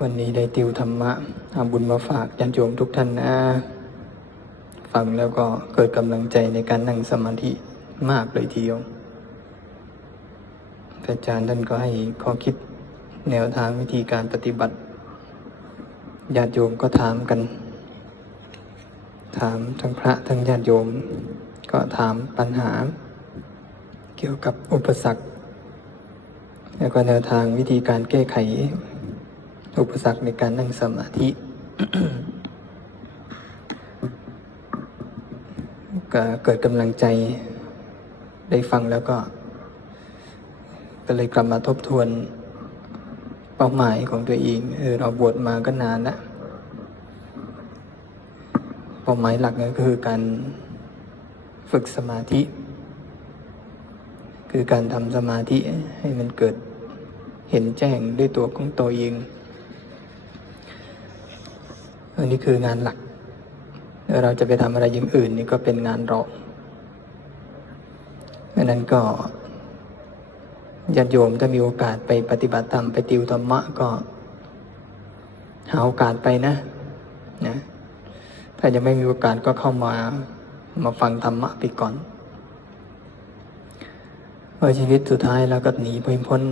วันนี้ได้ติวธรรมะเอาบุญมาฝากญาติโยมทุกท่านนะฟังแล้วก็เกิดกำลังใจในการนั่งสมาธิมากเลยทีเดียวพระอาจารย์ท่านก็ให้ข้อคิดแนวทางวิธีการปฏิบัติญาติโยมก็ถามกัน ถามทั้งพระทั้งญาติโยม ก็ถามปัญหา เกี่ยวกับอุปสรรค แล้วก็แนวทางวิธีการแก้ไข อุปสรรคในการนั่งสมาธิ ก็เกิดกำลังใจได้ฟังแล้วก็ ก็เลยกลับมาทบทวนเป้าหมายของตัวเองเออเราบวชมาก็นานแล้วเป้าหมายหลักก็คือการฝึกสมาธิ คือการทำสมาธิให้มันเกิดเห็นแจ้งด้วยตัวของตัวเอง อันนี้คืองานหลัก เราจะไปทำอะไรอย่างอื่นนี่ก็เป็นงานรองดังนั้นก็ญาติโยมถ้ามีโอกาสไปปฏิบัติธรรมไปติวธรรมะก็ หาโอกาสไปนะนะถ้ายังไม่มีโอกาสก็เข้ามามาฟังธรรมะไปก่อนเพราะชีวิตสุดท้ายเราก็หนีไม่พ้น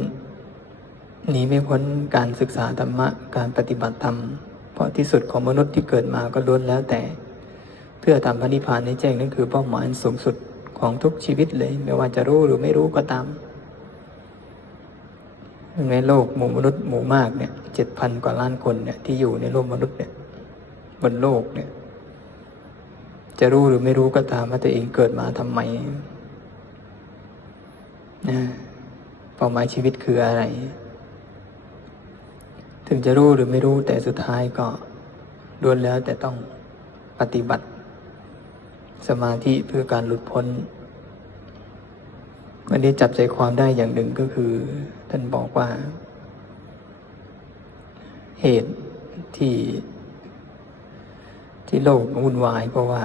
หนีไม่พ้นการศึกษาธรรมะการปฏิบัติธรรม เพราะที่สุดของมนุษย์ที่เกิดมาก็ล้วนแล้วแต่ เพื่อทำพระนิพพานในแจ้งนั่นคือเป้าหมายสูงสุดของทุกชีวิตเลย ไม่ว่าจะรู้หรือไม่รู้ก็ตามในโลกหมู่มนุษย์หมู่มากเนี่ยเจ็ดพันกว่าล้านคนเนี่ยที่อยู่ในโลกมนุษย์เนี่ยบนโลกเนี่ยจะรู้หรือไม่รู้ก็ตามว่าตัวเองเกิดมาทำไมนะเป้าหมายชีวิตคืออะไร ถึงจะรู้หรือไม่รู้แต่สุดท้ายก็ล้วนแล้วแต่ต้องปฏิบัติ สมาธิเพื่อการหลุดพ้นวันนี้จับใจความได้อย่างหนึ่งก็คือ ท่านบอกว่า เหตุที่ที่โลกวุ่นวายเพราะว่า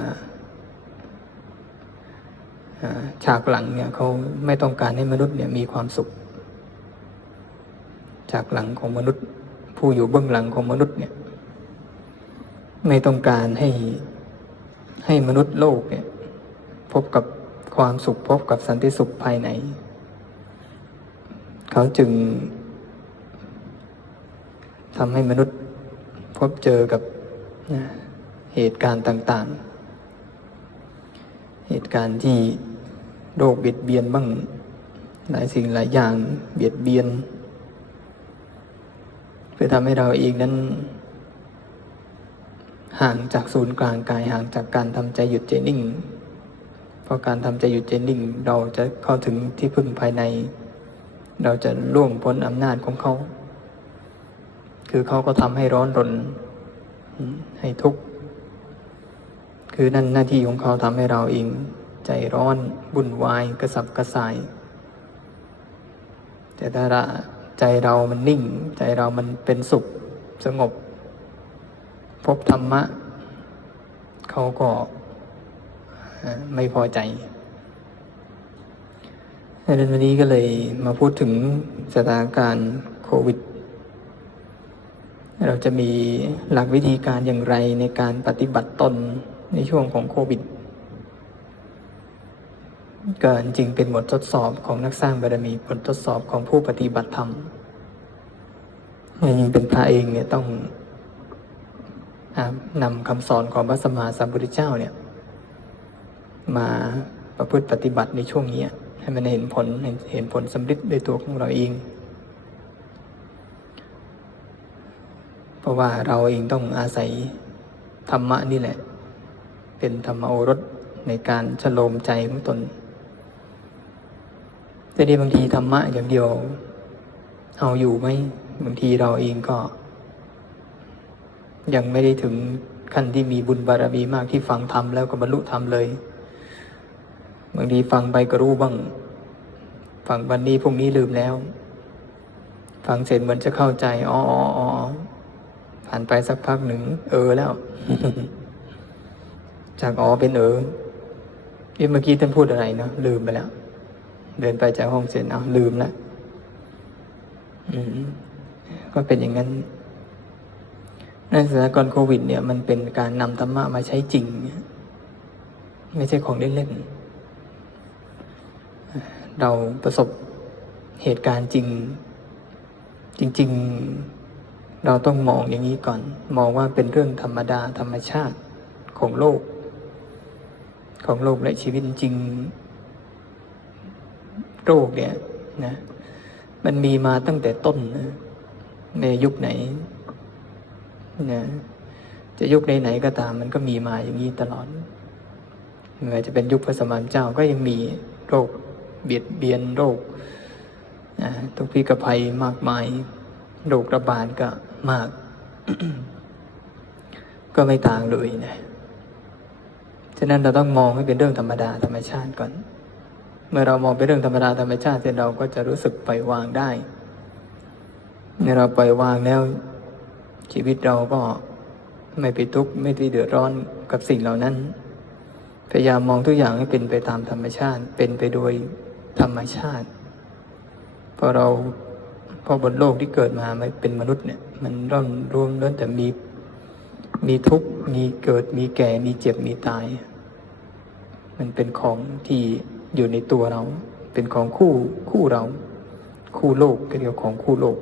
ฉากหลังเนี่ยเขาไม่ต้องการให้มนุษย์เนี่ยมีความสุข ฉากหลังของมนุษย์ ผู้อยู่เบื้องหลังของมนุษย์เนี่ย ไม่ต้องการให้ให้มนุษย์โลกเนี่ย พบกับความสุขพบกับสันติสุขภายใน เขาจึงทำให้มนุษย์พบเจอกับเหตุการณ์ต่าง ๆ เหตุการณ์ที่โรคเบียดเบียนบ้างหลายสิ่งหลายอย่างเบียดเบียน เพื่อทำให้เราเองนั้น ห่างจากศูนย์กลางกายห่างจากการทำใจหยุดใจนิ่ง เพราะการทำใจหยุดใจนิ่ง เราจะเข้าถึงที่พึ่งภายใน เราจะล่วงพ้นอำนาจของเขา คือเขาก็ทำให้ร้อนรน ให้ทุกข์ คือนั่นหน้าที่ของเขาทำให้เราเอง ใจร้อนวุ่นวายกระสับกระส่าย แต่ถ้าละ ใจเรามันนิ่ง ใจเรามันเป็นสุขสงบ พบธรรมะ เขาก็ไม่พอใจในเรื่องวันนี้ก็เลยมาพูดถึงสถานการณ์โควิด เราจะมีหลักวิธีการอย่างไรในการปฏิบัติตนในช่วงของโควิด ก็จริงเป็นบททดสอบของนักสร้างบารมีบททดสอบของผู้ปฏิบัติธรรมยิ่งเป็นพระเองเนี่ยต้องอนำคำสอนของพระสมมาสัมพุทธเจ้าเนี่ย มาประพฤติปฏิบัติในช่วงนี้ ให้มันเห็นผลเห็นผลสำเร็จด้วยตัวของเราเอง เพราะว่าเราเองต้องอาศัยธรรมะนี่แหละ เป็นธรรมโอรสในการชโลมใจของตน แต่ดีบางทีธรรมะอย่างเดียว เอาอยู่ไหมบางทีเราเองก็ ยังไม่ได้ถึงขั้นที่มีบุญบารมีมากที่ฟังธรรมแล้วก็บรรลุธรรมเลย บางทีฟังไปก็รู้บ้าง ฟังวันนี้พรุ่งนี้ลืมแล้ว ฟังเสร็จเหมือนจะเข้าใจอ๋ออ๋ออ๋อผ่านไปสักพักหนึ่ง เออแล้ว จากอ๋อเป็นเออเอ๊ะเมื่อกี้ท่านพูดอะไรเนาะลืมไปแล้ว เดินไปจากห้องเสร็จเอาลืมล้วอืมก็เป็นอย่างนั้น ในสถานการณ์โควิด เนี่ย มันเป็นการนำธรรมะมาใช้จริง ไม่ใช่ของเล่นๆเราประสบเหตุการณ์จริง จริง ๆ เราต้องมองอย่างนี้ก่อน มองว่าเป็นเรื่องธรรมดาธรรมชาติของโลก ของโลกและชีวิตจริง โรคเนี่ยนะมันมีมาตั้งแต่ต้นนะในยุคไหนนะจะยุคไหนๆก็ตาม มันก็มีมาอย่างนี้ตลอดไม่ว่าจะเป็นยุคพระสมานเจ้าก็ยังมีโรคเบียดเบียนโรคนะทุกพิกภัยมากมาย โรคระบาดก็มาก ก็ไม่ต่างเลยนะ ฉะนั้นเราต้องมองให้เป็นเรื่องธรรมดาธรรมชาติก่อน มื่อเรามองเป็นเรื่องธรรมดาธรรมชาติเสร็จเราก็จะรู้สึกปล่อยวางได้ เมื่อเราปล่อยวางแล้ว ชีวิตเราก็ไม่ไปทุกข์ไม่ไปเดือดร้อนกับสิ่งเหล่านั้น พยายามมองทุกอย่างให้เป็นไปตามธรรมชาติ เป็นไปโดยธรรมชาติพอเราพอบนโลกที่เกิดมามันเป็นมนุษย์เนี่ย มันร่อนรวมล้วนแต่มีมีทุกข์มีเกิดมีแก่มีเจ็บมีตาย มันเป็นของที่ อยู่ในตัวเรา เป็นของคู่คู่เรา คู่โลกก็เรียกของคู่โลก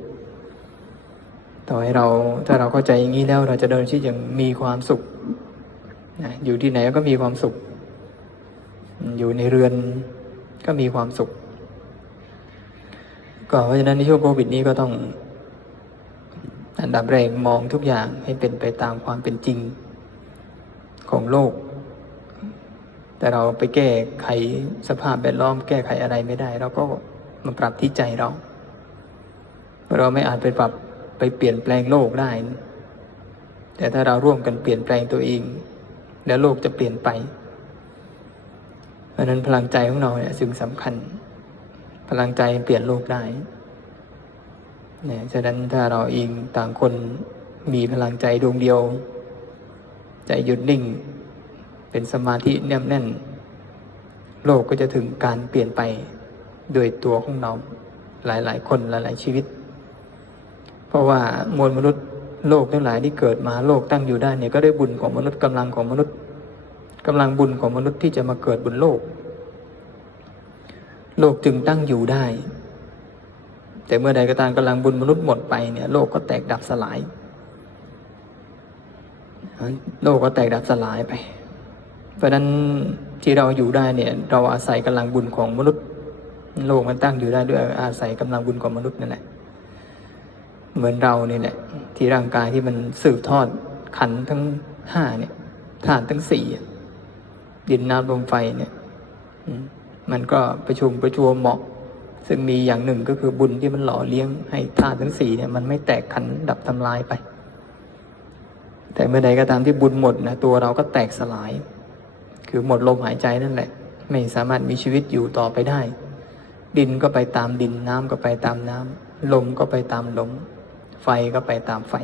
ต่อให้เราถ้าเราเข้าใจอย่างนี้แล้วเราจะเดินชีวิตอย่างมีความสุขนะอยู่ที่ไหนก็มีความสุข อยู่ในเรือนก็มีความสุข ก็เพราะฉะนั้นในช่วงโควิดนี้ก็ต้อง อันดับแรกมองทุกอย่างให้เป็นไปตามความเป็นจริงของโลก แต่เราไปแก้ไขสภาพแวดล้อม แก้ไขอะไรไม่ได้ เราก็มาปรับที่ใจเรา เราไม่อาจไปปรับไปเปลี่ยนแปลงโลกได้ แต่ถ้าเราร่วมกันเปลี่ยนแปลงตัวเอง แล้วโลกจะเปลี่ยนไป เพราะนั้นพลังใจของเราเนี่ยซึ่งสำคัญ พลังใจเปลี่ยนโลกได้เนี่ยฉะนั้นถ้าเราเองต่างคนมีพลังใจดวงเดียว ใจหยุดนิ่ง เป็นสมาธิแนบแน่น โลกก็จะถึงการเปลี่ยนไปโดยตัวของเราหลาย ๆ คนหลาย ๆ ชีวิต เพราะว่ามวลมนุษย์โลกทั้งหลายที่เกิดมาโลกตั้งอยู่ได้เนี่ยก็ได้บุญของมนุษย์กำลังของมนุษย์กำลังบุญของมนุษย์ที่จะมาเกิดบนโลก โลกจึงตั้งอยู่ได้ แต่เมื่อใดก็ตามกำลังบุญมนุษย์หมดไปเนี่ยโลกก็แตกดับสลาย โลกก็แตกดับสลายไป เพราะนั้นที่เราอยู่ได้เนี่ยเราอาศัยกำลังบุญของมนุษย์ โลกมันตั้งอยู่ได้ด้วยอาศัยกำลังบุญของมนุษย์นั่นแหละเหมือนเราเนี่ยแหละที่ร่างกายที่มันสืบทอดขันทั้งห้าเนี่ยธาตุทั้งสี่ดินน้ำลมไฟเนี่ยมันก็ประชุมประจวบเหมาะ ซึ่งมีอย่างหนึ่งก็คือบุญที่มันหล่อเลี้ยงให้ธาตุทั้งสี่เนี่ยมันไม่แตกขันดับทำลายไป แต่เมื่อใดก็ตามที่บุญหมดนะตัวเราก็แตกสลาย คือหมดลมหายใจนั่นแหละ ไม่สามารถมีชีวิตอยู่ต่อไปได้ ดินก็ไปตามดินน้ำก็ไปตามน้ำลมก็ไปตามลม ไฟก็ไปตามไฟ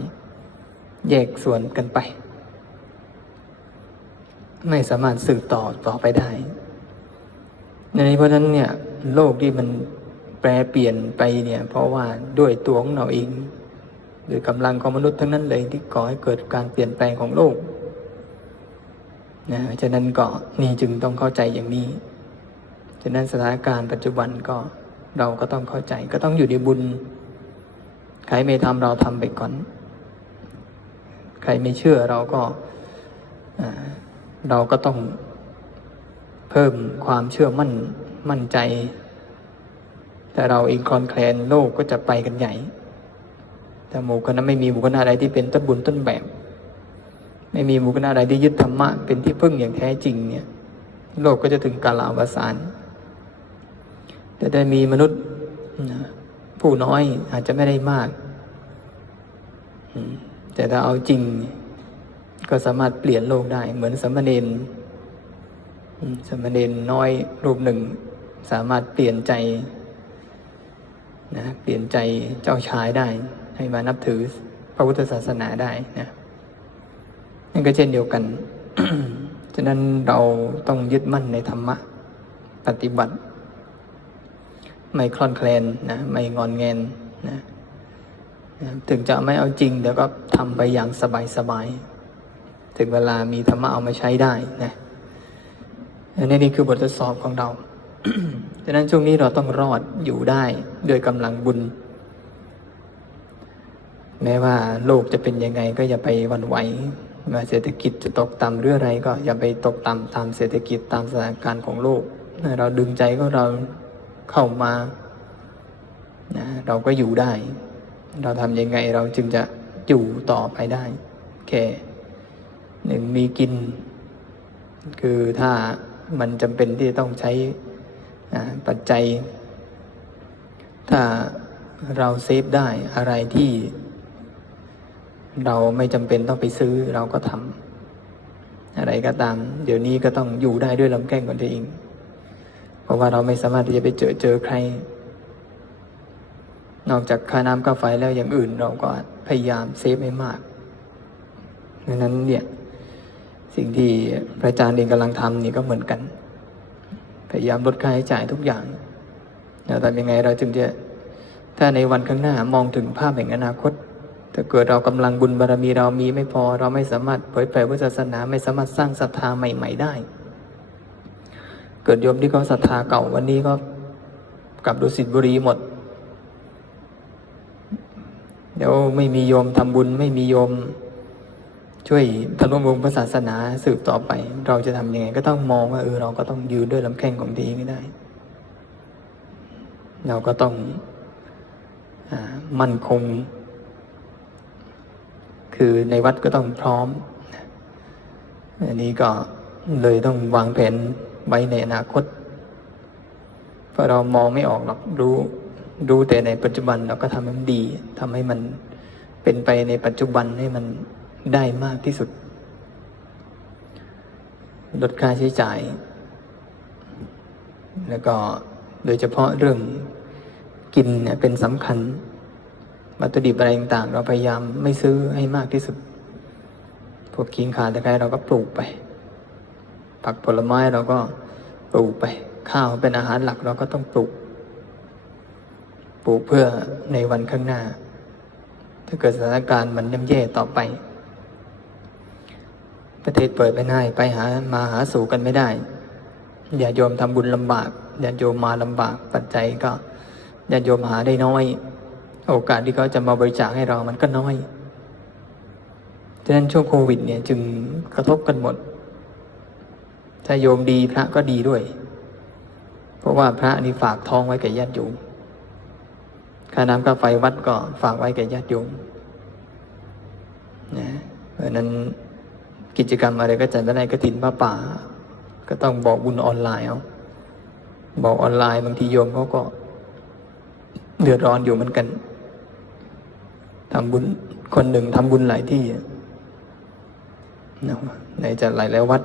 แยกส่วนกันไป ไม่สามารถสืบต่อต่อไปได้ ในเพราะฉะนั้นเนี่ยโลกที่มันแปรเปลี่ยนไปเนี่ย เพราะว่าด้วยตัวของเราเองด้วยกำลังของมนุษย์ทั้งนั้นเลยที่ก่อให้เกิดการเปลี่ยนแปลงของโลก นะฉะนั้นก็นี่จึงต้องเข้าใจอย่างนี้ ฉะนั้นสถานการณ์ปัจจุบันก็เราก็ต้องเข้าใจ ก็ต้องอยู่ในบุญ ใครไม่ทำเราทำไปก่อน ใครไม่เชื่อเราก็เราก็ต้องเพิ่มความเชื่อมั่นมั่นใจ แต่เราเองคลอนแคลนโลกก็จะไปกันใหญ่ แต่หมู่คณะไม่มีหมู่คณะใดที่เป็นต้นบุญต้นแบบ ไม่มีหมู่คณะใดที่ยึดธรรมะเป็นที่พึ่งอย่างแท้จริงเนี่ย โลกก็จะถึงกาลาวสานแต่ได้มีมนุษย์ผู้น้อยอาจจะไม่ได้มาก แต่ถ้าเอาจริง ก็สามารถเปลี่ยนโลกได้ เหมือนสมณเณรสมณเณรน้อยรูปหนึ่ง สามารถเปลี่ยนใจนะเปลี่ยนใจเจ้าชายได้ ให้มานับถือพระพุทธศาสนาได้นะ นั่นก็เช่นเดียวกัน ฉะนั้นเราต้องยึดมั่นในธรรมะ ปฏิบัติ ไม่คลอนแคลนนะไม่งอนแงนนะนะถึงจะไม่เอาจริงเดี๋ยวก็ทำไปอย่างสบายๆ ถึงเวลามีธรรมะเอามาใช้ได้นะอันนี้นี่คือบททดสอบของเราฉะนั้นช่วงนี้เราต้องรอดอยู่ได้ด้วยกำลังบุญ แม้ว่าโลกจะเป็นยังไงก็อย่าไปวันไหว ว่าเศรษฐกิจจะตกต่ำหรืออะไรก็อย่าไปตกต่ำตามเศรษฐกิจตามสถานการณ์ของโลก เราดึงใจของเราเข้ามานะเราก็อยู่ได้ เราทำยังไงเราจึงจะอยู่ต่อไปได้ แค่หนึ่งมีกิน คือถ้ามันจำเป็นที่ต้องใช้ปัจจัย ถ้าเราเซฟได้อะไรที่ เราไม่จำเป็นต้องไปซื้อเราก็ทำอะไรก็ตาม เดี๋ยวนี้ก็ต้องอยู่ได้ด้วยลำแข้งของตัวเอง เพราะว่าเราไม่สามารถที่จะไปเจอเจอใคร นอกจากค่าน้ำค่าไฟแล้วอย่างอื่นเราก็พยายามเซฟให้มากดังนั้นเนี่ยสิ่งที่พระอาจารย์เองกำลังทำนี่ก็เหมือนกัน พยายามลดค่าใช้จ่ายทุกอย่างแล้วทำยังไงเราจึงจะถ้าในวันข้างหน้ามองถึงภาพแห่งอนาคต ถ้าเกิดเรากำลังบุญบารมีเรามีไม่พอเราไม่สามารถเผยแผ่พุทธศาสนาไม่สามารถสร้างศรัทธาใหม่ ๆได้ เกิดโยมที่เขาศรัทธาเก่าวันนี้ก็กลับดุสิตบุรีหมด เดี๋ยวไม่มีโยมทำบุญไม่มีโยม ช่วยทำนุบำรุงพระศาสนาสืบต่อไป เราจะทำยังไง ก็ต้องมองว่าเออเราก็ต้องยืนด้วยลำแข้งของตัวเองให้ได้ เราก็ต้องอมั่นคง คือในวัดก็ต้องพร้อม อันนี้ก็เลยต้องวางแผนไว้ในอนาคต เพราะเรามองไม่ออกหรอกรู้รู้แต่ในปัจจุบันเราก็ทำให้มันดีทำให้มันเป็นไปในปัจจุบันให้มันได้มากที่สุด ลดค่าใช้จ่าย แล้วก็โดยเฉพาะเรื่องกินเนี่ยเป็นสำคัญ วัตถุดิบอะไรต่างๆ เราพยายามไม่ซื้อให้มากที่สุด พวกขิงขาตะไคร้เราก็ปลูกไป ผักผลไม้เราก็ปลูกไป ข้าวเป็นอาหารหลักเราก็ต้องปลูก ปลูกเพื่อในวันข้างหน้า ถ้าเกิดสถานการณ์มันย่ำแย่ต่อไป ประเทศเปิดไม่ได้ไปหามาหาสู่กันไม่ได้ญาติโยมทำบุญลำบากญาติโยมมาลำบากปัจจัยก็ญาติโยมหาได้น้อย โอกาสที่เขาจะมาบริจาคให้เรามันก็น้อยฉะนั้นช่วงโควิด เนี่ย จึงกระทบกันหมด ถ้าโยมดีพระก็ดีด้วย เพราะว่าพระนี่ฝากท้องไว้แก่ญาติโยม ค่าน้ำค่าไฟวัดก็ฝากไว้แก่ญาติโยม นะ เพราะนั้นกิจกรรมอะไรก็จัดไม่ได้ก็ถินพระป่า ก็ต้องบอกบุญออนไลน์เอา บอกออนไลน์บางทีโยมเขาก็เดือดร้อนอยู่เหมือนกัน ทำบุญคนหนึ่งทำบุญหลายที่นะในจะหลายแล้ววัด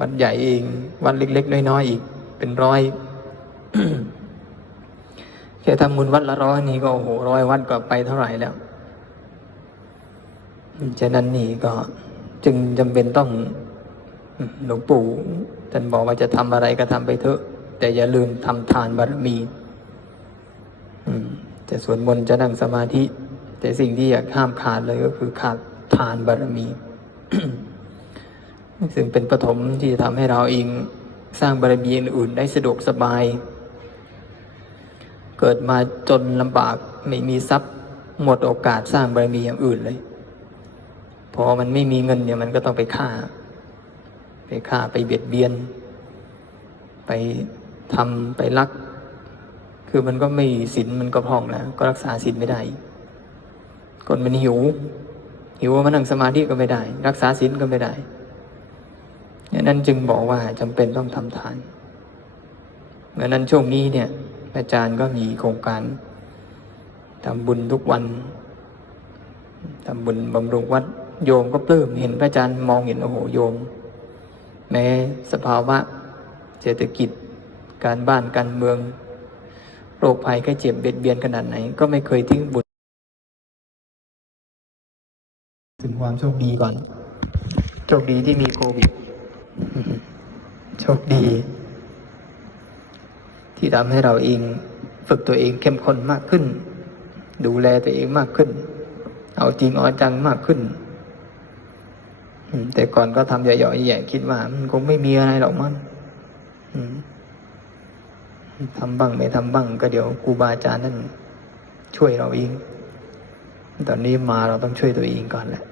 วัดใหญ่เอง วัดเล็ก ๆ น้อยๆอีก เป็นร้อยแค่ทำบุญวัดละร้อยนี่ก็โอ้โหร้อยวัดก็ไปเท่าไหร่แล้วฉะนั้นนี่ก็จึงจำเป็นต้องหลวงปู่ท่านบอกว่าจะทำอะไรก็ทำไปเถอะ แต่อย่าลืมทำทานบารมีอืมจะสวดมนต์จะนั่งสมาธิ แต่สิ่งที่อยากห้ามขาดเลยก็คือขาดทานบารมี ซึ่งเป็นปฐมที่จะทำให้เราเองสร้างบารมีอื่นๆได้สะดวกสบาย เกิดมาจนลำบากไม่มีทรัพย์หมดโอกาสสร้างบารมีอย่างอื่นเลย พอมันไม่มีเงินเนี่ยมันก็ต้องไปฆ่า ไปฆ่าไปเบียดเบียน ไปทำไปลัก คือมันก็ไม่ศีลมันก็พร่องแล้วก็รักษาศีลไม่ได้ คนมันหิว หิวมานั่งสมาธิก็ไม่ได้ รักษาศีลก็ไม่ได้ดังนั้นจึงบอกว่าจำเป็นต้องทำทานดังนั้นช่วงนี้เนี่ย อาจารย์ก็มีโครงการทำบุญทุกวันทำบุญบำรุงวัดโยมก็ปลื้มเห็นพระอาจารย์มองเห็นโอ้โหโยม แม้สภาวะเศรษฐกิจ การบ้านการเมืองโรคภัยแค่เจ็บเบียดเบียนขนาดไหน ก็ไม่เคยทิ้งบุญ ถึงความโชคดีก่อน โชคดีที่มีโควิด โชคดี ที่ทำให้เราเองฝึกตัวเองเข้มข้นมากขึ้น ดูแลตัวเองมากขึ้น เอาจริงเอาจังมากขึ้น แต่ก่อนก็ทำหย่อๆแย่ๆคิดว่า มันคงไม่มีอะไรหรอกมั้งทำบ้างไม่ทำบ้าง ก็เดี๋ยวครูบาอาจารย์ท่นช่วยเราเองตอนนี้มาเราต้องช่วยตัวเองก่อนแหละ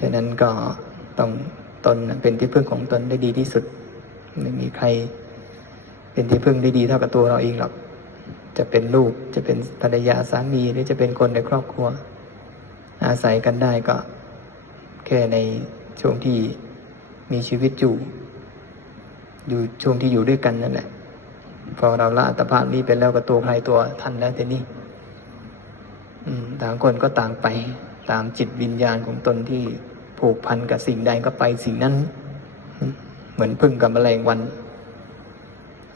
ฉะนั้นก็ต้องตนเป็นที่พึ่งของตนได้ดีที่สุด ไม่มีใคร เป็นที่พึ่งได้ดีเท่ากับตัวเราเองหรอก จะเป็นลูกจะเป็นภรรยาสามีหรือจะเป็นคนในครอบครัว อาศัยกันได้ก็ แค่ในช่วงที่มีชีวิตอยู่ อยู่ช่วงที่อยู่ด้วยกันนั่นแหละพอเราละอัตภาพนี้เป็นแล้วก็ตัวใครตัวท่านแล้วแต่นี่ต่างคนก็ต่างไปตามจิตวิญญาณของตนที่ ผูกพันกับสิ่งใดก็ไปสิ่งนั้น เหมือนพึ่งกับแมลงวัน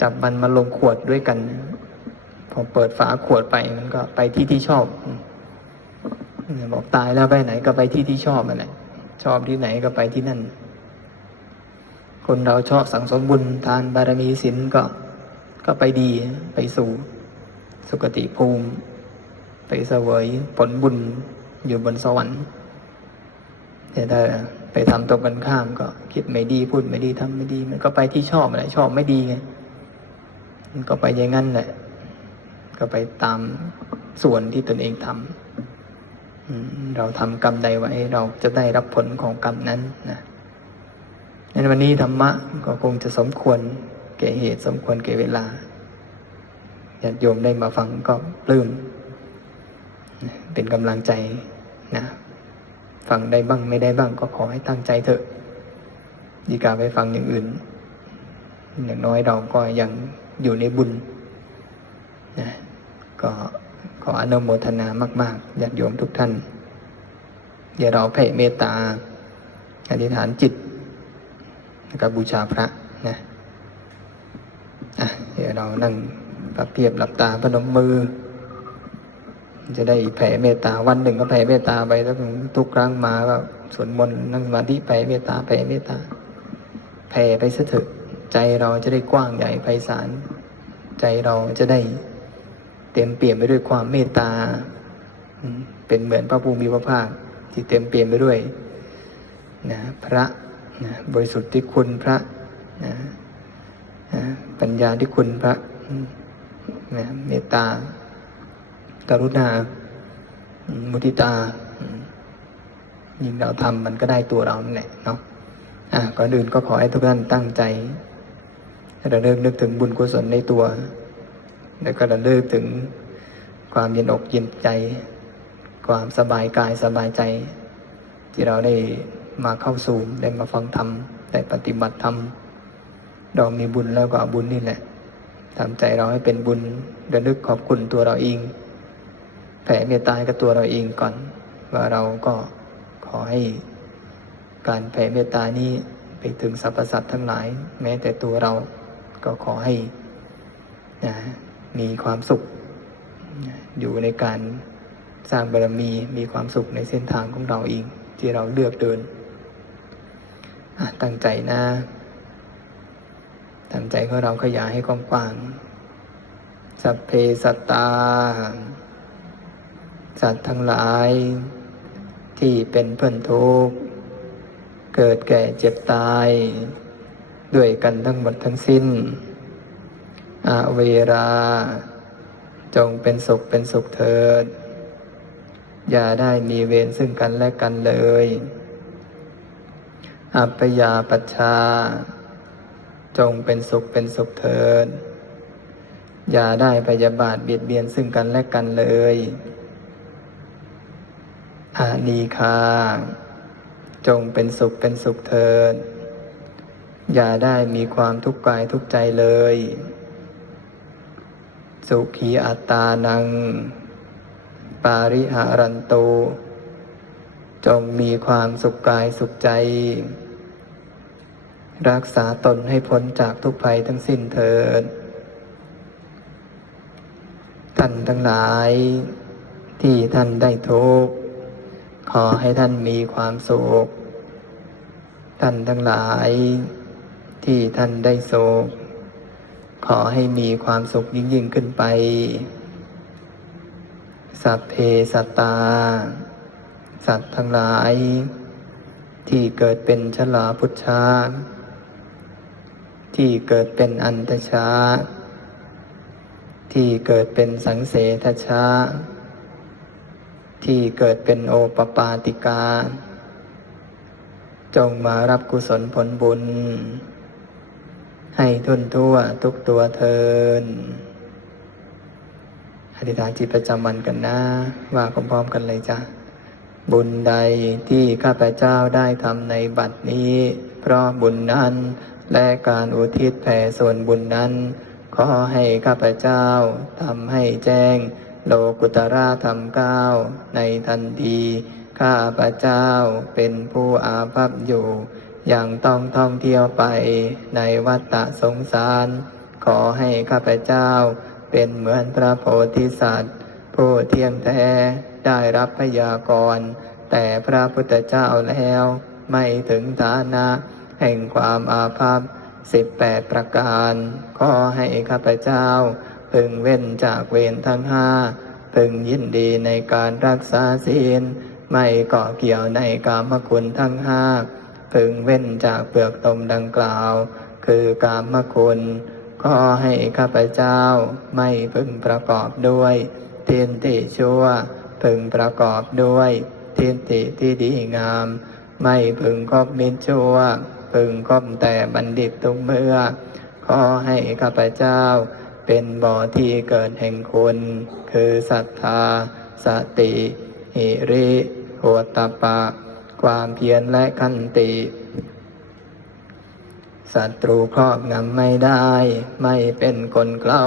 จับมันมาลงขวดด้วยกัน พอเปิดฝาขวดไปมันก็ไปที่ที่ชอบ บอกตายแล้วไปไหนก็ไปที่ที่ชอบมันแหละชอบที่ไหนก็ไปที่นั่น คนเราชอบสังสมบุญทานบารมีศีลก็ก็ไปดีไปสู่สุคติภูมิ ไปเสวยผลบุญอยู่บนสวรรค์ แต่ถ้าไปทำตรงกันข้ามก็คิดไม่ดีพูดไม่ดีทำไม่ดี มันก็ไปที่ชอบอะไรชอบไม่ดีไงมันก็ไปอย่างนั้นแหละ ก็ไปตามส่วนที่ตนเองทำอืมเราทำกรรมใดไว้ เราจะได้รับผลของกรรมนั้นนะในวันนี้ธรรมะก็คงจะสมควรแก่เหตุสมควรแก่เวลาญาติโยมได้มาฟังก็ปลื้ม เป็นกำลังใจนะ ฟังได้บ้างไม่ได้บ้างก็ขอให้ตั้งใจเถอะดีกาไปฟังอย่างอื่น อย่างน้อยเราก็ยังอยู่ในบุญนะก็ขออนุโมทนามากๆญาติโยมทุกท่าน เดี๋ยวเราแผ่เมตตาอธิษฐานจิตแล้วก็บูชาพระนะอะเดี๋ยวเรานั่งปรับเพียบหลับตาพนมมือ จะได้แผ่เมตตาวันหนึ่งก็แผ่เมตตาไปแล้วทุกครั้งมาก็สวดมนต์นั่งสมาธิแผ่เมตตาแผ่เมตตาแผ่ไปซะเถอะใจเราจะได้กว้างใหญ่ไพศาลใจเราจะได้เต็มเปี่ยมไปด้วยความเมตตาเป็นเหมือนพระภูมิพระภาคที่เต็มเปี่ยมไปด้วยนะพระนะบริสุทธิ์ที่คุณพระนะนะปัญญาที่คุณพระนะเมตตา กรุณาอืมมุทิตายิ่งเราทำมันก็ได้ตัวเรานั่นแหละเนาะอะก่อนอื่นก็ขอให้ทุกท่านตั้งใจระลึกนึกถึงบุญกุศลในตัว แล้วก็ระลึกถึงความเย็นอกเย็นใจ ความสบายกายสบายใจ ที่เราได้มาเข้าสู่ได้มาฟังธรรมได้ปฏิบัติธรรมเรามีบุญแล้วก็บุญนี่แหละทำใจเราให้เป็นบุญระลึกขอบคุณตัวเราเอง แผ่เมตตาให้กับตัวเราเองก่อน ว่าเราก็ขอให้การแผ่เมตตานี้ไปถึงสรรพสัตว์ทั้งหลาย แม้แต่ตัวเราก็ขอให้นะมีความสุข อยู่ในการสร้างบารมีมีความสุขในเส้นทางของเราเองที่เราเลือกเดินตั้งใจนะตั้งใจของเราขยายให้กว้างๆสัพเพสัตตา สัตว์ทั้งหลาย ที่เป็นเพื่อนทุกข์เกิดแก่เจ็บตาย ด้วยกันทั้งหมดทั้งสิ้นอาเวรา จงเป็นสุขเป็นสุขเถิด อย่าได้มีเวรซึ่งกันและกันเลย อัปยาปัชชา จงเป็นสุขเป็นสุขเถิด อย่าได้พยาบาทเบียดเบียนซึ่งกันและกันเลย อานีคา จงเป็นสุขเป็นสุขเถิด อย่าได้มีความทุกข์กายทุกใจเลย สุขีอัตตานัง ปาริหารันโตจงมีความสุขกายสุขใจ รักษาตนให้พ้นจากทุกภัยทั้งสิ้นเถิดท่านทั้งหลายที่ท่านได้ทุกข์ ขอให้ท่านมีความสุข ท่านทั้งหลายที่ท่านได้โศก ขอให้มีความสุขยิ่งยิ่งขึ้นไป สัพเพสัตตา สัตว์ทั้งหลาย ที่เกิดเป็นชลาพุทธาที่เกิดเป็นอันตชาที่เกิดเป็นสังเสทชา ที่เกิดเป็นโอปปาติกา จงมารับกุศลผลบุญ ให้ทุนทั่วทุกตัวเทินอธิษฐานจิตประจำวันกันนะ ว่าพร้อมๆกันเลยจ้ะ บุญใดที่ข้าพเจ้าได้ทำในบัดนี้ เพราะบุญนั้นและการอุทิศแผ่ส่วนบุญนั้น ขอให้ข้าพเจ้าทำให้แจ้ง โลกุตราธรรมเก้าในทันที ข้าพระเจ้าเป็นผู้อาภัพอยู่อย่างต้องท่องเที่ยวไปในวัฏสงสาร ขอให้ข้าพเจ้าเป็นเหมือนพระโพธิสัตว์ ผู้เที่ยงแท้ได้รับพยากรณ์แต่พระพุทธเจ้าแล้วไม่ถึงฐานะแห่งความอาภัพสิบแปดประการ ขอให้ข้าพเจ้า พึงเว้นจากเวรทั้งห้าพึงยินดีในการรักษาศีล ไม่เกาะเกี่ยวในกามคุณทั้งห้าพึงเว้นจากเปลือกตมดังกล่าว คือกามคุณขอให้ข้าพเจ้าไม่พึงประกอบด้วยเทียนติชั่ว พึงประกอบด้วยเทียนติที่ดีงาม ไม่พึงคบมิตรชั่ว พึงคบแต่บัณฑิตทุกเมื่อ ขอให้ข้าพเจ้า เป็นบ่อที่เกิดแห่งคุณ คือศรัทธา สติหิริโหตปปะ ความเพียรและขันติศัตรูครอบงำไม่ได้ ไม่เป็นคนเกลา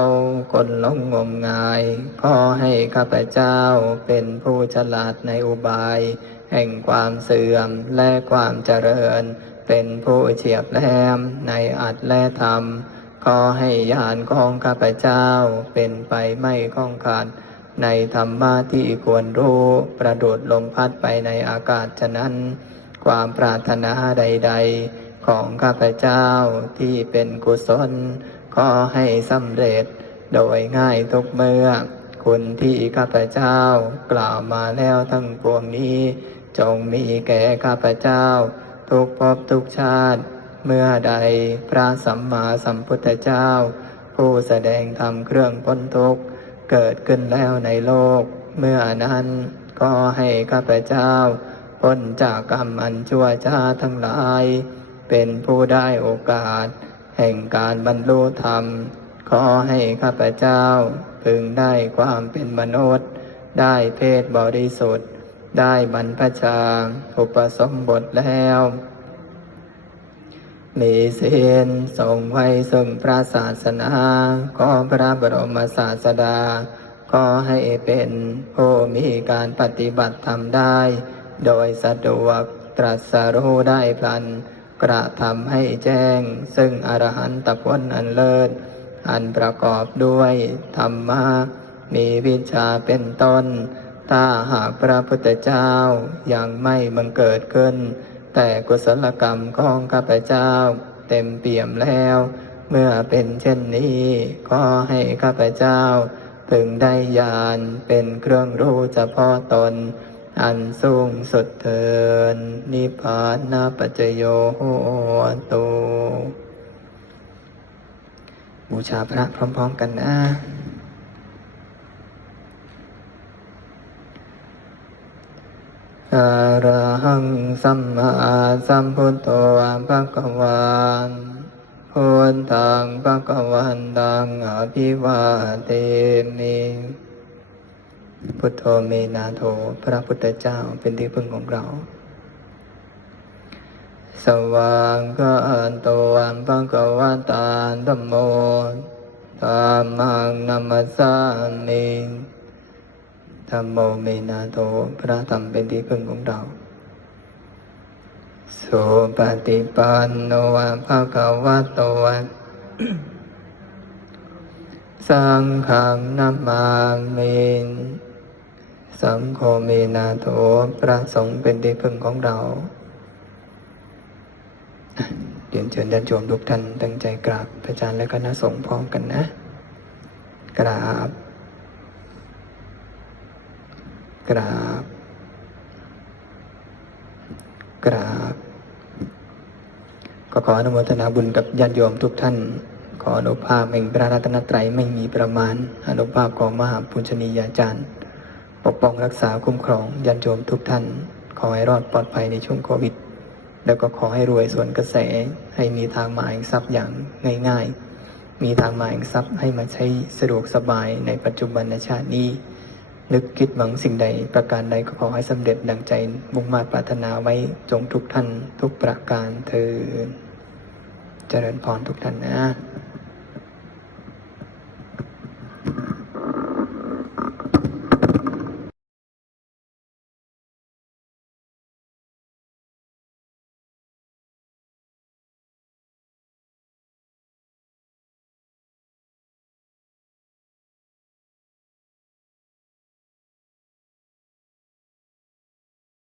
คนลงงมงาย ขอให้ข้าพเจ้าเป็นผู้ฉลาดในอุบาย แห่งความเสื่อมและความเจริญ เป็นผู้เฉียบแหลมในอัดและธรรม อให้ญาณของข้าพเจ้าเป็นไปไม่ข้องขาดในธรรมะที่ควรรู้ประดุดลมพัดไปในอากาศฉะนั้น ความปรารถนาใด ๆ ของข้าพเจ้าที่เป็นกุศลขอให้สำเร็จโดยง่ายทุกเมื่อ คุณที่ข้าพเจ้ากล่าวมาแล้วทั้งปวงนี้ จงมีแก่ข้าพเจ้า ทุกภพทุกชาติ เมื่อใดพระสัมมาสัมพุทธเจ้า ผู้แสดงธรรมเครื่องพ้นทุกข์เกิดขึ้นแล้วในโลก เมื่อนั้นก็ให้ข้าพเจ้า พ้นจากกรรมอันชั่วช้าทั้งหลาย เป็นผู้ได้โอกาส แห่งการบรรลุธรรม ขอให้ข้าพเจ้าพึงได้ความเป็นมนุษย์ ได้เพศบริสุทธิ์ ได้บรรพชา อุปสมบทแล้ว มีศีลทรงไว้ซึ่งพระศาสนาของพระบรมศาสดา ก็ให้เป็นผู้มีการปฏิบัติธรรมได้ โดยสะดวกตรัสรู้ได้พลัน กระทำให้แจ้ง ซึ่งอรหันตผลอันเลิศ อันประกอบด้วยธรรมะมีวิชาเป็นต้น ถ้าหากพระพุทธเจ้ายังไม่บังเกิดขึ้น แต่กุศลกรรมของข้าพเจ้า เต็มเปี่ยมแล้ว เมื่อเป็นเช่นนี้ก็ให้ข้าพเจ้าพึงได้ญาณเป็นเครื่องรู้เฉพาะตน อันสูงสุดเทินนิพพานาปัจจโยโหตุบูชาพระพร้อมๆกันนะ อะระหังสัมมาสัมพุทโธภะคะวาพุทธังภะคะวันตังอภิวาเทมิพุทโธเมนาโถพระพุทธเจ้าเป็นที่พึ่งของเรา สว่างก็อันโตอันภะคะวตาธัมโมธัมมังนัมมัสสามิ ธรรมโมเมนาโถพระธรรมเป็นที่พึ่งของเราสุปฏิปันโนภะคะวะโตสังฆังนัมมามิสังโฆเมนาโถพระสงฆ์เป็นที่พึ่งของเราเรียนเชิญญาติโยมทุกท่านตั้งใจกราบพระอาจารย์และคณะสงฆ์พร้อมกันนะ กราบ กราบ กราบ ก็ขออนุโมทนาบุญกับญาติโยมทุกท่าน ขออนุภาพแห่งพระรัตนตรัยไม่มีประมาณ อนุภาพของมหาปุญชนียาจารย์ ปกป้องรักษาคุ้มครองญาติโยมทุกท่าน ขอให้รอดปลอดภัยในช่วงโควิด แล้วก็ขอให้รวยส่วนกระแส ให้มีทางมาแห่งทรัพย์อย่างง่าย ๆ มีทางมาแห่งทรัพย์ให้มาใช้สะดวกสบายในปัจจุบันชาตินี้ นึกคิดหวังสิ่งใดประการใดก็ขอให้สำเร็จดังใจมุ่งมาปรารถนาไว้จงทุกท่านทุกประการเธอเจริญพรทุกท่านนะ